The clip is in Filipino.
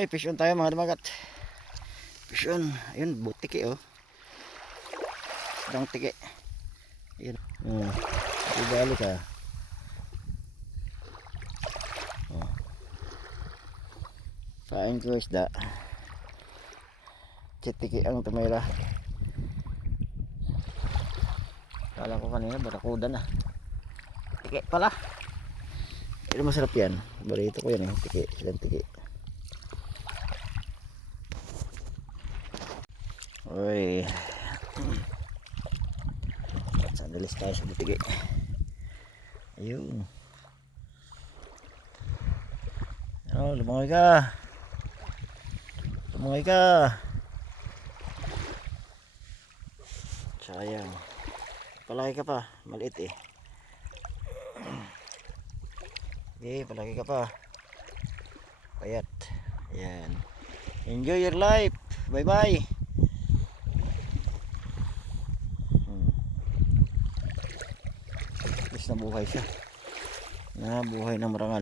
Ay, fish on tayo mga damagat. Fish on. Ayun, butiki oh. Sedang tiki. Ayun. Ibali ka. Oh. Kain ko isda. Tiki ang tumira. Kala ko kanina barakuda na. Tiki pala. Pero masarap yan. Barito ko yan eh. Tiki. Sedang tiki. Uy. Sandalis tayo sa butigi. Ayun. Oh, lumangoy ka. Lumangoy ka. Sayang. Palaki ka pa. Maliit eh. Okay, palaki ka pa. Payat. Ayan. Enjoy your life. Bye bye. Nabuhay siya. Nabuhay ng marangal.